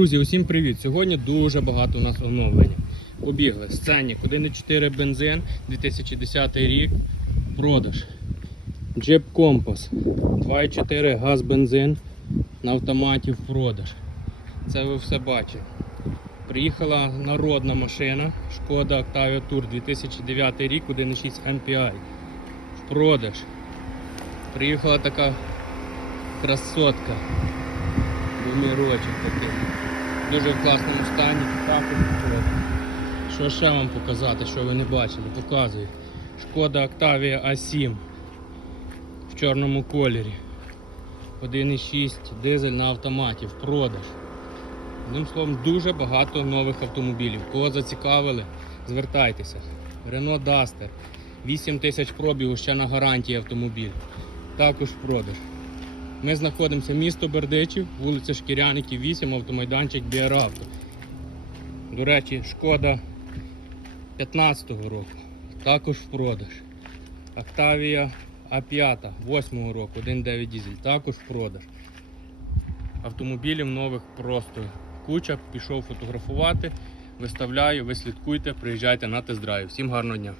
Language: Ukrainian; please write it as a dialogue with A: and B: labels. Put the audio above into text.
A: Друзі, усім привіт! Сьогодні дуже багато у нас оновлень. Побігли. Сценік 1.4 бензин, 2010 рік. Продаж. Jeep Compass 2.4 газ бензин на автоматі в продаж. Це ви все бачите. Приїхала народна машина Шкода Octavia Tour 2009 рік 1.6 MPI. В продаж. Приїхала така красотка. Бумірочок такий. Дуже в класному стані. Що ще вам показати, що ви не бачили? Показую. Шкода Octavia A7 в чорному кольорі. 1,6 дизель на автоматі в продаж. Одним словом, дуже багато нових автомобілів. Кого зацікавили, звертайтеся. Renault Duster. 8 тисяч пробігу ще на гарантії автомобіль. Також в продаж. Ми знаходимося місто Бердичів, вулиця Шкіряників, 8, автомайданчик Біаравто. До речі, шкода 15-го року. Також в продаж. Octavia А5 8-го року, 1.9 дизель, також в продаж. Автомобілів нових просто куча. Пішов фотографувати, виставляю, ви слідкуйте, приїжджайте на тест-драйв. Всім гарного дня!